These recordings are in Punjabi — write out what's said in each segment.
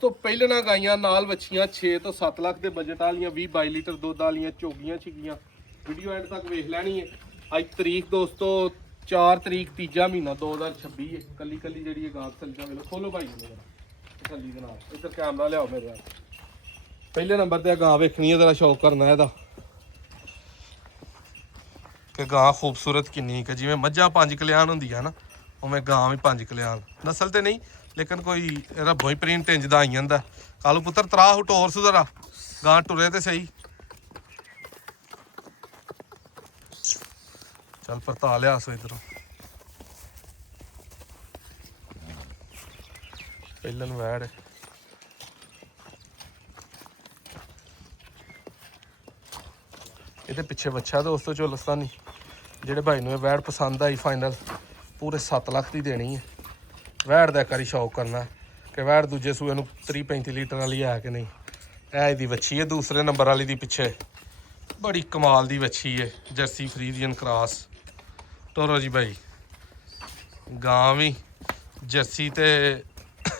ਤੋਂ ਪਹਿਲਣਾ ਗਾਈਆਂ ਨਾਲ ਵੱਛੀਆਂ 6 ਤੋਂ 7 ਲੱਖ ਦੇ ਬਜਟ ਵਾਲੀਆਂ 20-22 ਲੀਟਰ ਦੁੱਧ ਵਾਲੀਆਂ ਝੋਗੀਆਂ ਛਿਗੀਆਂ। ਵੀਡੀਓ ਐਂਡ ਤੱਕ ਵੇਖ ਲੈਣੀ ਹੈ। ਅੱਜ ਤਰੀਕ ਦੋਸਤੋ 4 ਤਰੀਕ ਤੀਜਾ ਮਹੀਨਾ 2026 ਹੈ। ਕੱਲੀ ਕੱਲੀ ਜਿਹੜੀ ਇਹ ਗਾਂ ਥੱਲੀਆਂ ਵੇਲੋ ਖੋਲੋ ਭਾਈ ਨੂੰ ਥੱਲੀ ਦੇ ਨਾਲ ਇੱਧਰ ਕੈਮਰਾ ਲਿਆਓ ਮੇਰੇ ਨਾਲ। ਪਹਿਲੇ ਨੰਬਰ ਤੇ ਗਾਂ ਵੇਖਣੀ ਹੈ, ਤੇਰਾ ਸ਼ੌਕ ਕਰਨਾ ਇਹਦਾ ਕਿ ਗਾਂ ਖੂਬਸੂਰਤ ਕਿੰਨੀ ਹੈ। ਜਿਵੇਂ ਮੱਝਾਂ 5 ਕਲਿਆਣ ਹੁੰਦੀਆਂ ਨਾ ਉਵੇਂ ਗਾਂ ਵੀ 5 ਕਲਿਆਣ। ਨਸਲ ਤੇ ਨਹੀਂ ਲੇਕਿਨ ਕੋਈ ਰੱਬੋਂ ਹੀ ਪ੍ਰਿੰਟ ਇੰਜ ਦਾ ਆਈ ਜਾਂਦਾ। ਕਾਲੂ ਪੁੱਤਰ ਤਰਾ ਹੋ ਟੋਰ ਸੁਧਰਾ ਗਾਂ ਟੁਰੇ ਤੇ ਸਹੀ। ਚੱਲ ਪਰਤਾ ਲਿਆ ਸੋ ਇਧਰੋਂ ਪਹਿਲਾਂ ਨੂੰ ਵੈੜ ਇਹਦੇ ਪਿੱਛੇ ਬੱਚਾ ਦੋਸਤੋ ਝੋਲਸਤਾਨੀ। ਜਿਹੜੇ ਭਾਈ ਨੂੰ ਇਹ ਵੈੜ ਪਸੰਦ ਆਈ ਫਾਈਨਲ ਪੂਰੇ 7 ਲੱਖ ਦੀ ਦੇਣੀ ਹੈ। ਵੈੜ ਦਾ ਇੱਕ ਵਾਰੀ ਸ਼ੌਕ ਕਰਨਾ ਕਿ ਵੈੜ ਦੂਜੇ ਸੂਏ ਨੂੰ 30-35 ਲੀਟਰ ਵਾਲੀ ਹੈ ਕਿ ਨਹੀਂ। ਇਹ ਇਹਦੀ ਵੱਛੀ ਹੈ ਦੂਸਰੇ ਨੰਬਰ ਵਾਲੀ ਦੀ ਪਿੱਛੇ ਬੜੀ ਕਮਾਲ ਦੀ ਵੱਛੀ ਹੈ। ਜਰਸੀ ਫਰੀਜ਼ੀਅਨ ਕ੍ਰਾਸ ਟੋਰੋ ਜੀ ਭਾਈ। ਗਾਂ ਵੀ ਜਰਸੀ ਤੇ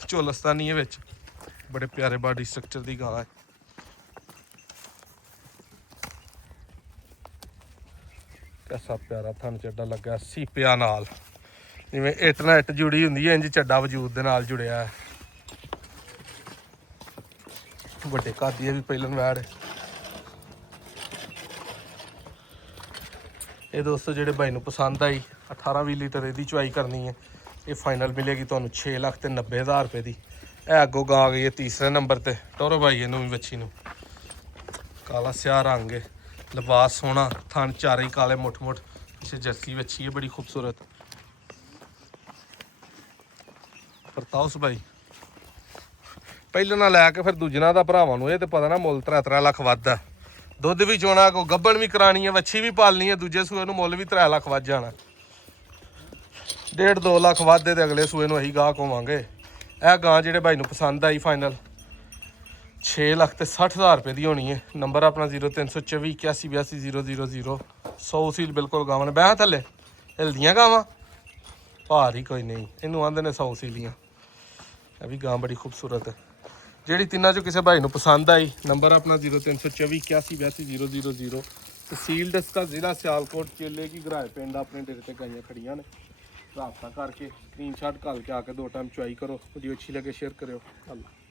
ਝੋਲਸਤਾਨੀ ਵਿੱਚ ਬੜੇ ਪਿਆਰੇ ਬਾਡੀ ਸਟਰਕਚਰ ਦੀ ਗਾਂ ਹੈ। कैसा प्यारा थन ਚੱਡਾ ਲੱਗਾ ਸੀਪਿਆ ਨਾਲ ਜਿਵੇਂ ਇੱਟ ਨਾਲ ਇੱਟ ਜੁੜੀ ਹੁੰਦੀ ਹੈ ਇੰਜ ਚੱਡਾ ਵਜੂਦ ਦੇ ਨਾਲ ਜੁੜਿਆ ਹੈ। ਵੱਡੇ ਕਾਦੀ ਵੀ ਪਹਿਲਾਂ ਵੈੜ ਇਹ ਦੋਸਤੋ ਜਿਹੜੇ ਭਾਈ ਨੂੰ ਪਸੰਦ ਆਈ 18-20 ਲੀਟਰ ਇਹਦੀ ਚੁਆਈ ਕਰਨੀ ਹੈ। ਇਹ ਫਾਈਨਲ ਮਿਲੇਗੀ ਤੁਹਾਨੂੰ 6,90,000 ਰੁਪਏ ਦੀ। ਇਹ ਅੱਗੋਂ ਗਾਂ ਗਈ ਹੈ ਤੀਸਰੇ ਨੰਬਰ ਤੇ ਟੋਰੋ ਭਾਈ ਇਹਨੂੰ ਵੀ ਵੱਛੀ ਨੂੰ। ਕਾਲਾ ਸਿਆਹ ਰੰਗ ਹੈ, ਲਿਬਾਸ ਸੋਹਣਾ, ਥਣ ਚਾਰੇ ਹੀ ਕਾਲੇ ਮੁੱਠ ਪਿੱਛੇ ਜਰਸੀ ਵੱਛੀ ਹੈ ਬੜੀ ਖੂਬਸੂਰਤ। ਪਰਤਾਉਸ ਭਾਈ ਪਹਿਲਾਂ ਨਾ ਲੈ ਕੇ ਫਿਰ ਦੂਜਣਾ ਦਾ ਭਰਾਵਾਂ ਨੂੰ ਇਹ ਤੇ ਪਤਾ ਨਾ ਮੁੱਲ 3 ਲੱਖ ਵੱਧ ਆ। ਦੁੱਧ ਵੀ ਚੋਣਾ ਕੋ ਗੱਬਣ ਵੀ ਕਰਾਣੀ ਹੈ, ਵੱਛੀ ਵੀ ਪਾਲਣੀ ਹੈ। ਦੂਜੇ ਸੂਏ ਨੂੰ ਮੁੱਲ ਵੀ 3 ਲੱਖ ਵੱਧ ਜਾਣਾ। 1.5-2 ਲੱਖ ਵੱਧਦੇ ਤੇ ਅਗਲੇ ਸੂਏ ਨੂੰ ਅਸੀਂ ਗਾਹ ਕੋਵਾਂਗੇ। ਇਹ ਗਾਂ ਜਿਹੜੇ ਭਾਈ ਨੂੰ ਪਸੰਦ ਆਈ ਫਾਈਨਲ 6,60,000 ਰੁਪਏ ਦੀ ਹੋਣੀ ਹੈ। ਨੰਬਰ ਆਪਣਾ 0324 8182 100 ਸੀਲ ਬਿਲਕੁਲ ਗਾਵਾਂ ਨੇ ਬਹਿ ਥੱਲੇ ਹਿਲਦੀਆਂ ਗਾਵਾਂ ਭਾਰ ਹੀ ਕੋਈ ਨਹੀਂ। ਇਹਨੂੰ ਆਂਦੇ ਨੇ 100 ਸੀਲੀਆਂ। ਇਹ ਵੀ ਗਾਂ ਬੜੀ ਖੂਬਸੂਰਤ ਹੈ। ਜਿਹੜੀ ਤਿੰਨਾਂ ਚੋਂ ਕਿਸੇ ਭਾਈ ਨੂੰ ਪਸੰਦ ਆਈ ਨੰਬਰ ਆਪਣਾ 0324 8182 100। ਤਹਿਸੀਲ ਦਸਤਾ ਜ਼ਿਲ੍ਹਾ ਸਿਆਲਕੋਟ ਚੇਲੇ ਕੀ ਘਰਾਏ ਪਿੰਡ ਆਪਣੇ ਡੇਰੇ ਤੇ ਗਾਈਆਂ ਖੜੀਆਂ ਨੇ। ਰਾਬਤਾ ਕਰਕੇ ਸਕਰੀਨਸ਼ਾਟ ਘੱਲ ਕੇ ਆ ਕੇ 2 ਟਾਈਮ ਚੁਆਈ ਕਰੋ। ਵੀਡੀਓ ਅੱਛੀ ਲੱਗੇ ਸ਼ੇਅਰ ਕਰਿਓ।